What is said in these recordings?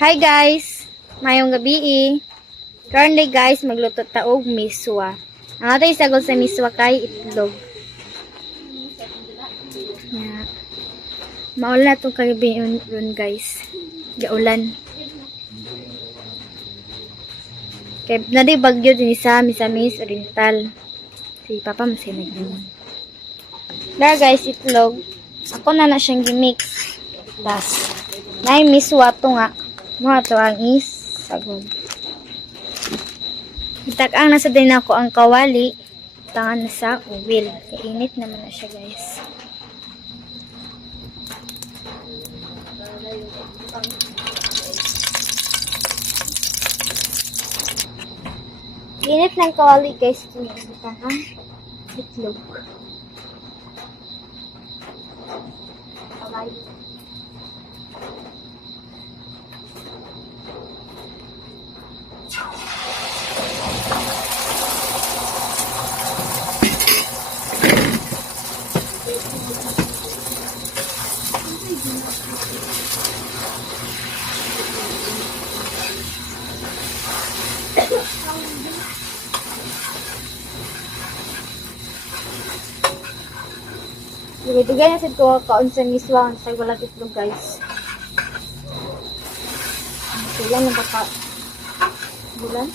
Hi guys! Mayong gabi. Currently guys, magluto taog miswa. Ang atay sagol sa miswa kay itlog. Yeah. Maulan na itong kagabi yun guys. Gaulan. Kaya nadi bagyo din isa, misamis, oriental. Si Papa masinag din. There guys, itlog. Ako na siyang gimix. Tas, na miswa to nga. Mga to ang sagol. Itak-ang nasa din ako ang kawali. Tangan na sa uwil. Kainit naman na siya guys. Init ng kawali guys. Ito ang itlog. Kawali. Dugay na sa ito kaon sa miswa sa walang itlog guys. Sila na baka bulan.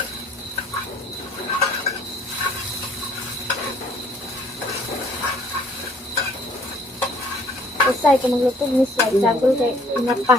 Usay kung maglutog miswa, sagol kay inapa.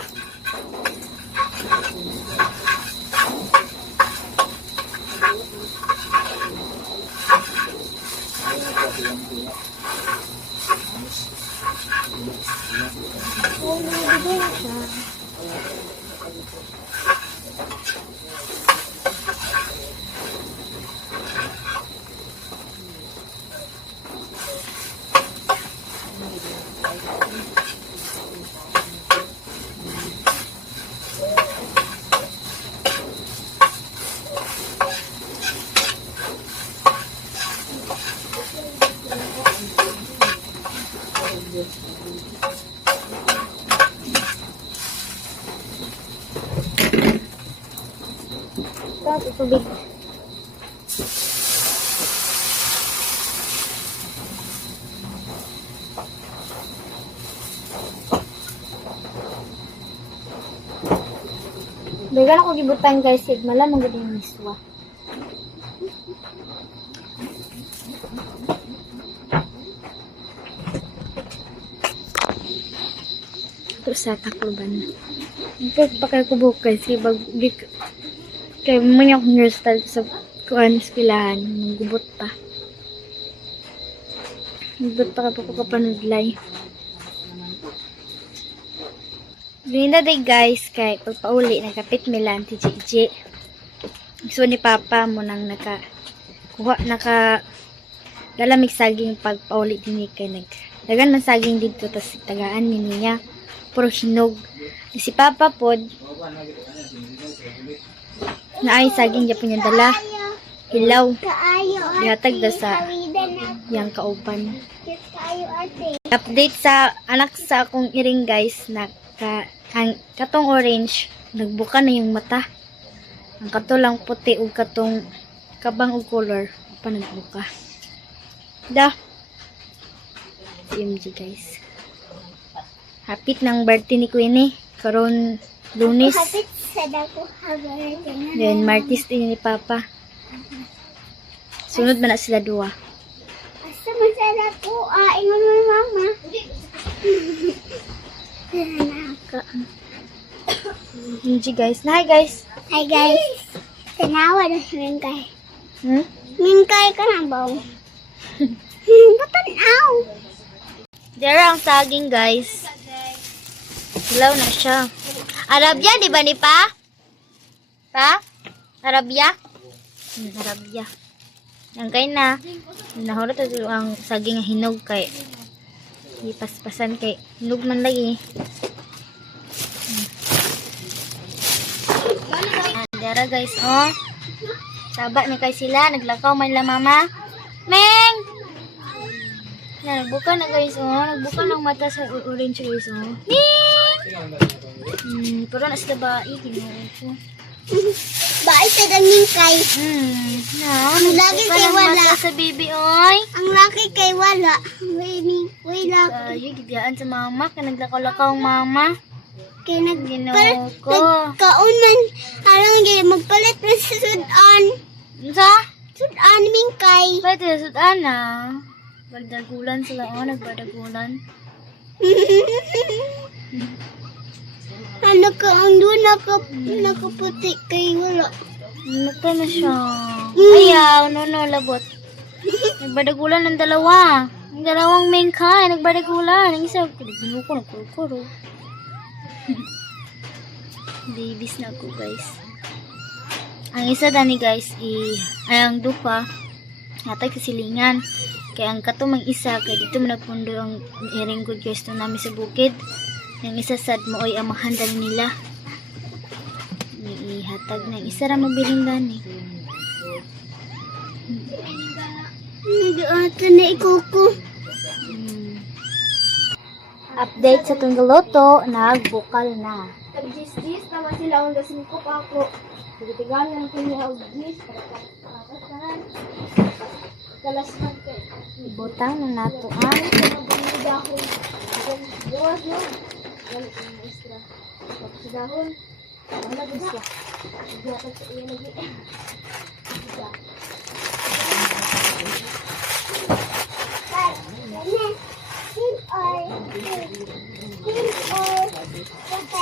Tapos tubig. Dagan ako gibutan guys, sigmala man gud yung miswa. Terus sa takloban. Ito pa kay kubuk kasi kay manyak hairstyle sa kuan espilahan, manggubot pa. Manggubot pa kapag kapanudlay. Ganda day guys, kay pagpauli, nagkapit milan, tiji-iji. So ni Papa mo nang lalamig saging pagpauli din kay dagan man saging dito, tas tagaan niya. Puro hinog. Si Papa pod, na ay saging yapon yung dala. Hilaw. Ihatag da sa yang kauban. Update sa anak sa akong iring guys na katong orange nagbuka na yung mata. Ang katulang puti ug katong kabang og color pa nagbuka. Da. CMG guys. Hapit ng birthday ni Queenie. Karon Lunes. Hapit sa dako birthday. Then Martis din ni Papa. Sunod man na sila duwa. Asa man sa dako? Ingon mo mama. Hindi guys. Hi guys. Hi guys. Tanawa na si Mingkay. Hmm? Mingkay ka na ba? Batanaw. There ang saging guys. Hilaw na siya. Arabia, di ba ni Pa? Pa? Arabia? Arabia. Yan kay na. Nahurot ito ang saging hinog kay ipaspasan kay hinog man lagi. Dara guys, oh. Saba na kay sila. Naglakaw man la mama. Meng! Nagbuka na guys, oh. Nagbuka ng mata sa orange guys, oh. Meng! Pero na sila ba? Ginoo ko. Bakit sa daming kay? Na, Ang lagi kay wala. sa baby, oy. Ang laki kay wala. Way laki. Kayo, gibiyaan sa mama. Kaya naglakaw-lakaw ang mama. Kaya Ginoo ko. Kaunan. Alang gaya magpalit na sa sudan. Sa? Sudan ming kay. Pwede sa sudan na. Bagdagulan sila, oh. Nagbadagulan. Ano ka ang doon nakaputi kay wala. Nata na siya. Ayaw, no, labot. Nagbadagulan ng dalawa. Ang dalawang main ka, nagbadagulan. Ang isa, pinagbinuko ko, nagkurkuro. Babies na ako, guys. Ang isa dani, guys, ay ang dupa. Natag sa silingan. Kaya ang katumang isa, kaya dito managpundo ang iring good guys to namin sa bukid. Yung isa sad mo ay ang mahandal nila. Ihatag na. Isa ra mabiling gani. Hindi ata na ikuko. Update sa tunggaloto, nagbukal na. Tag-dis naman sila ang dasin ko pa ako. Tigitigan lang ko niya ang dis. Kalas man kay. Butang na natuan. Buwas no. Galit ang extra. Tapos sa dahon. Wala din siya. Igatag sa iya lagi.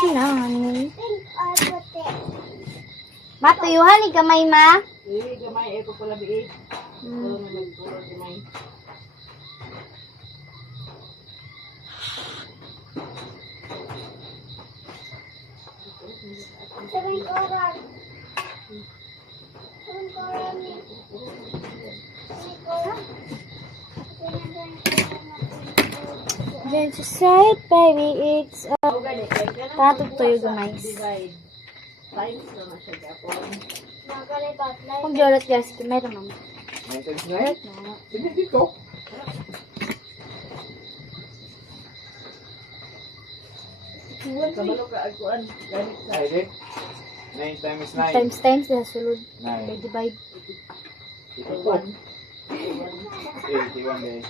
Sinangani. Matuyuhan ni gamay ma. Gamay, ito pala biig. Ito na nagturo gamay. Sabing oras. Then to say, baby, it's tatog tuyo gamay. Divide. Times na siya gapon. Kung jorot guys, meron naman. Sige dito. Kabalo ka agkuan. Ganit sa. Ay, 9 times 9. Times na sulod. 9. Divide. 1. 81 days.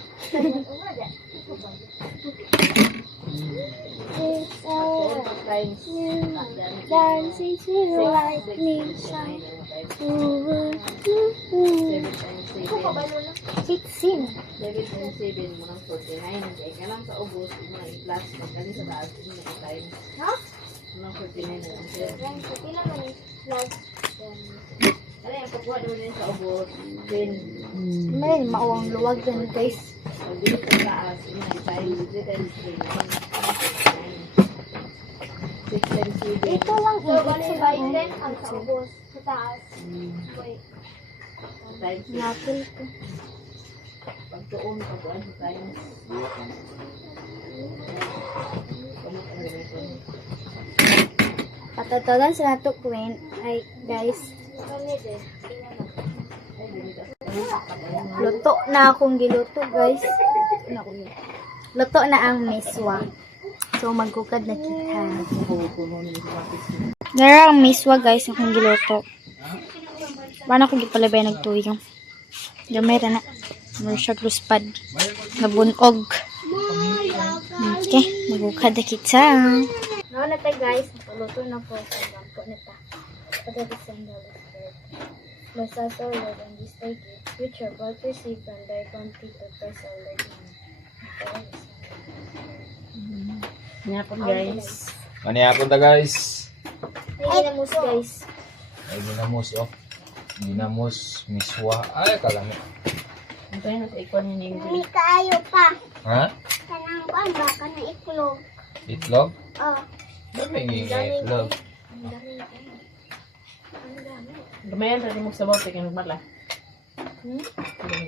Times. Dancing to the lightning shine. 16. 7 times 7 mo ng 49. Kaya ka lang sa ubos, mo na i-plus. Magkali sa taas, mo na i-time. Ha? Mo ng 49 na lang siya. Pila man ni plus. Kaya ang pagkuha naman yun sa ubos, 10. Marin, maawang luwag yan guys. Pag dito sa taas, mo na i-time. 3 times 3. 6 times 7. Ito lang So, bali ibig by sabihin. 10 ang sa ubos. Sa taas. Wait. Times 6. Nakil ko. Pagtuon, pagkuhan sa times. Pamit ang ganito. Patatalan sa nato Queen ay guys. Luto na akong giluto guys. Luto na ang miswa. So magkukad na kita. Dara ang miswa guys akong giluto. Paano akong gipalabay nagtuyong? Gamay ra na. Meron siya luspad. Nabunog. Okay, magkukad na kita. Now na tayo guys, napaluto na po sa bangko na ta. Pagkakit sa Bless us, O Lord, and this thy gift, which are about to receive from thy bounty to Christ our Lord. Ngapon guys. Manihapon ta guys. Ay, ginamos guys. Ay, ginamos oh. Ginamos, miswa. Ay, kalami. Ito yung nasa-ikon yung name. May kaayo pa. Ha? Kanang kuan ba? Kanang iklog. Itlog? Oh. Dami nga itlog. Gamayan rin mo sabaw, kaya nagbala.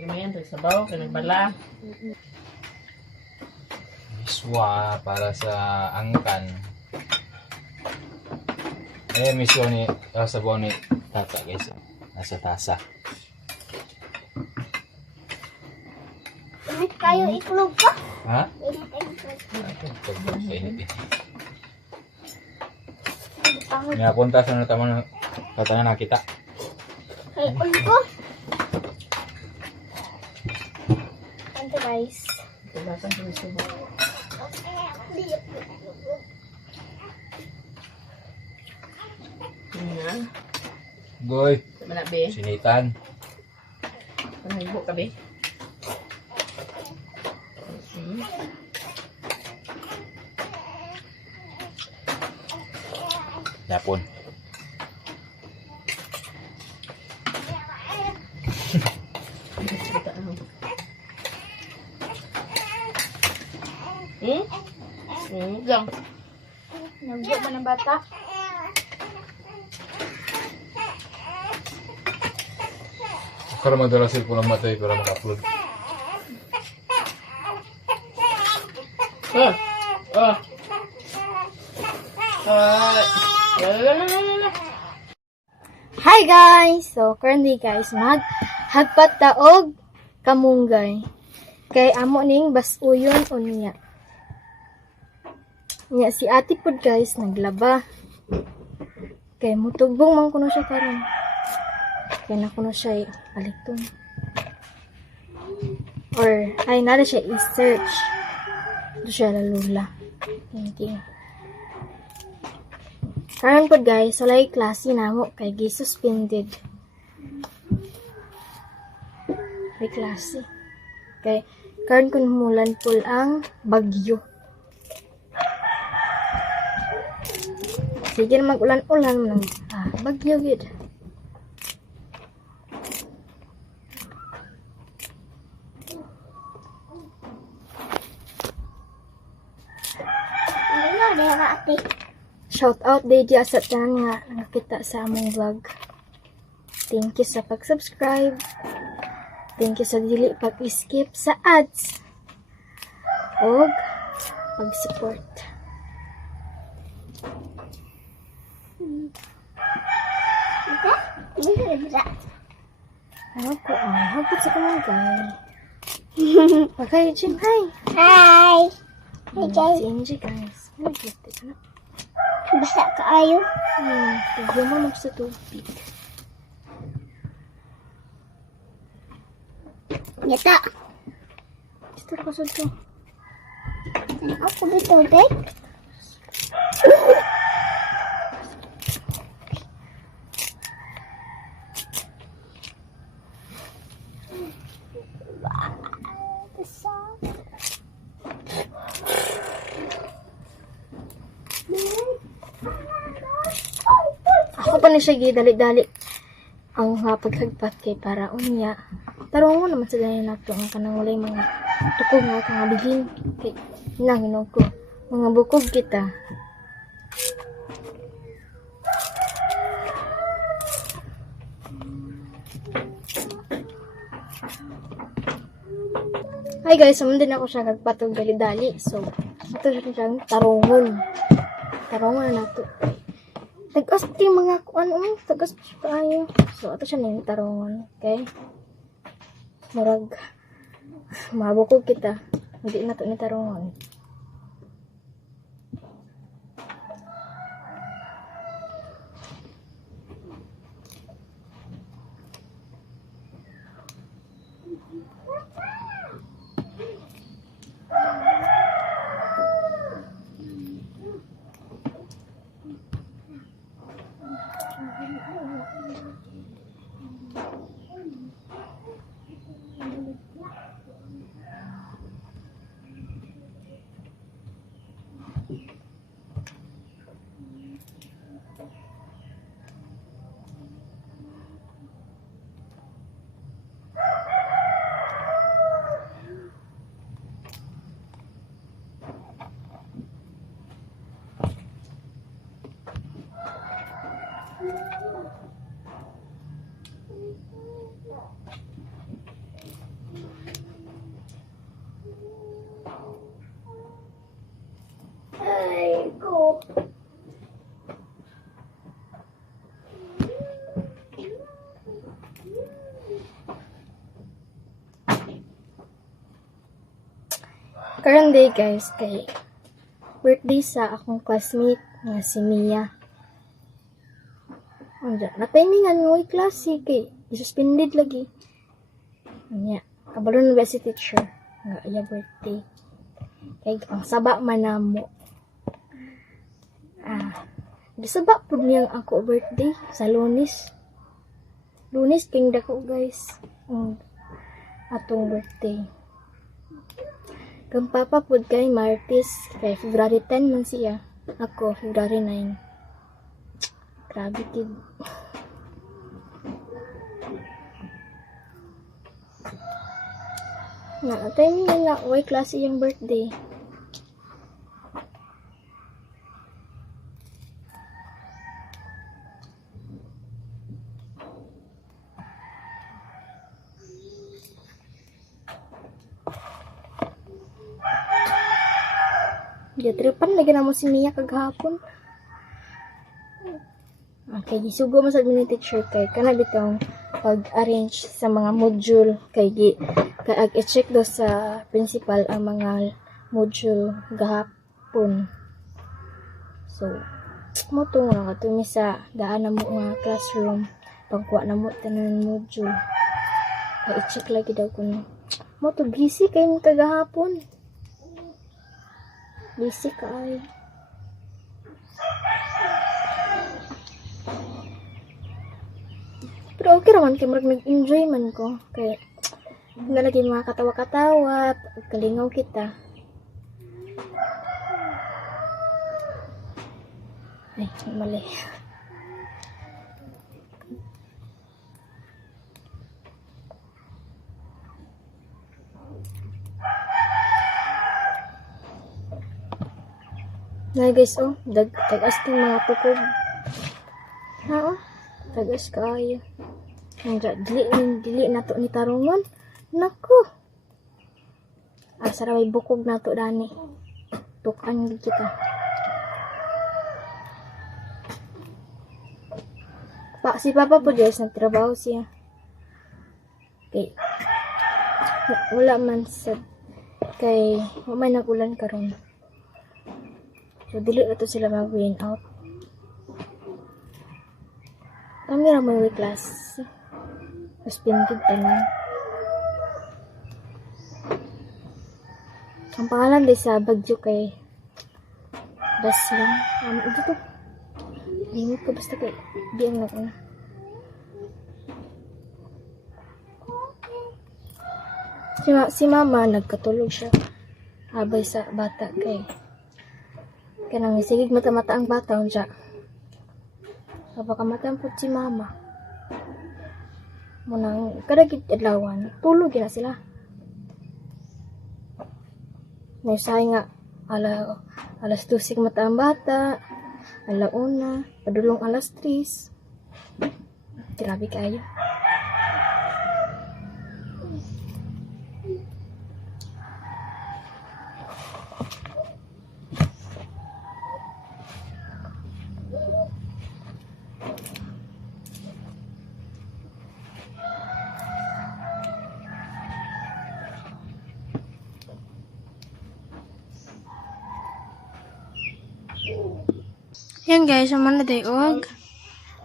Gamayan rin sabaw, kaya nagbala. Miswa para sa angkan. Ayan, miswa ni sabaw ni tata guys. Nasa tasa. Init kayo iklog pa. Ha? Init ang iklog. Init eh. Napunta sa nataman na nakita. Ay, ko. Ante guys. Tulasan sa subo. Nga. Goy, Sama na, be. sinitan. Panghigbo ka, be. Yapon. Lang. Nagbuo ba ng bata? Para magdala cellphone ang matay para maka-upload. Ah. Hi guys! So, currently guys, maghagpat taog kamunggay. Kay amo ning basuyon unya. Nya si ate pod guys, naglaba. Kay mutugbong man kuno siya karon. Kaya na kuno siya alikton. Or, ay, nada siya i-search. Ito siya lalula. Thank you. Karon po guys, walay klase namo kay gi-suspended. Walay klase. Kay karon kun mulan pul ang bagyo. Sige na mag-ulan-ulan man. Bagyo gid. Ano na ate? Shout out day di sa tanan nga nakita sa among vlog. Thank you sa pag-subscribe. Thank you sa dili pag-skip sa ads. Og pag-support. Hagpot sa kamunggay. Okay, Jim, hi. Hi! Hi guys. Si Angie, guys. Ano gete ka na? Basa kaayo. Human mo sa tubig. Yata. Gusto ko sa to. Ako dito, babe. Ako pa na siya gidali-dali ang paghagpat kay para unya. Tarong mo naman sa ganyan nato ang kanang walay mga tukog nga kang bigin kay nanginog ko. Mga bukog kita. Hi guys, sumun din ako siya nagpatog dali-dali. So, ito siya siyang tarongon. Tarongon na nato. Tagas ti mga tagas pa siya kaayo. So, ito siya na yung tarongon. Okay? Murag, mabukog kita. Hindi na ito ni tarongon. Ay, ko. Karang day guys, kay birthday sa akong classmate nga si Mia. Anja, na-timingan nga way klase kay isuspended lagi. Anya, kabalo na ba si teacher? Nga iya birthday. Kay ang saba man namo. Gisaba po niyang ako birthday sa Lunes. Lunes king dako guys. Atong birthday. Kang papa po kay Martis kay February 10 man siya. Ako February 9. Grabe kid. Atay nga way klase yung birthday. Tripan lagi na mo si Mia kaghapon. Okay, gisugo mo sa admin teacher kay kana bitong pag-arrange sa mga module kay i-check do sa principal ang mga module gahapon. So, mo to nga katumi sa daan na mo nga classroom pagkuha na mo tanan module. Kay i-check lagi daw kun mo to busy kay kagahapon. Busy ka ay. Pero okay naman, kaya marag nag-enjoy man ko. Kaya, nalagi mga katawa-katawa, kalingaw kita. Ay, mali. Na guys, tagas ng mga tukod. Tagas kaayo. Dili na to ni tarungon. Naku. Saraway bukog na to dani. Tukan gid kita. Si Papa po guys, nagtrabaho siya. Okay. Wala man sa kay may nagulan karon. So, dili na to sila mag-win out. Kami na may class. Suspended pa na. Ang pangalan din sa Bagyo kay Baslang. Ito to. Limit ko basta kay diyan na. Si Mama nagkatulog siya. Habay sa bata kay kanang sigig mata-mata ang bata unsa. Kapag kamatan po si Mama. Munang kadagit adlawan, tulog na sila. May say nga alas 12 mata ang bata, alauna, padulong alas 3. Grabe kayo. Yan guys, ang mga dayog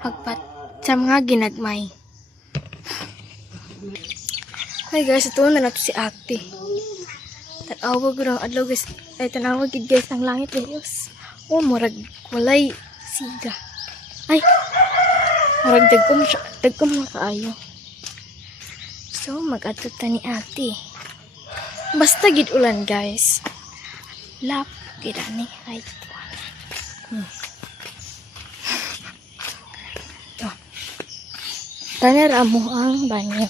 pagpat sa mga ginagmay. Hi guys, ito na nato si Ate. Tanawag ko ng adlaw guys. Ay, tanawag gid guys ng langit guys. Murag walay siga. Ay, murag dagkom na kaayo. So, mag-atot ta ni Ate. Basta gid ulan guys. Lap gid ani. Ay, taner amo ang banyo.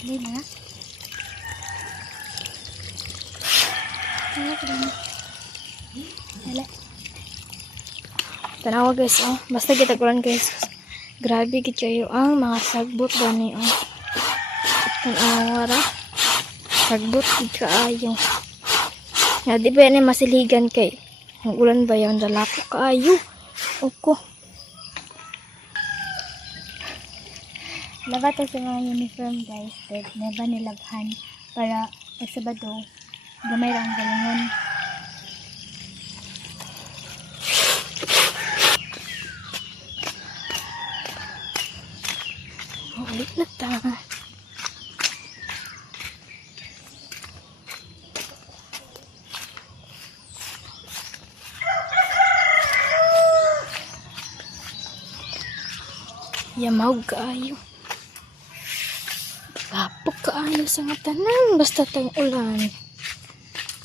Dali na. Tanawa guys, basta kita kulan guys. Grabe gid kayo ang mga sagbot gani Tanawa ra. Sagbot gid kaayo. Ya di ba ni masiligan kay ang ulan ba yan? Dalapo kaayo. Oko. Labat sa mga uniform guys. That never nilabhan para pag Sabado gamay lang galingon. Yamaw kaayo. Lapok kaayo sa nga tanan. Basta tang ulan.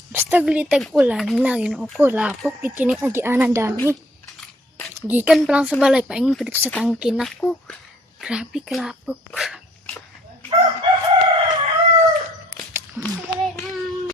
Basta glitag ulan na yun ako. Lapok. Ikining agianan dami. Gikan pa lang sa balay. Paingin pa dito sa tangkin ako. Grabe kalapok.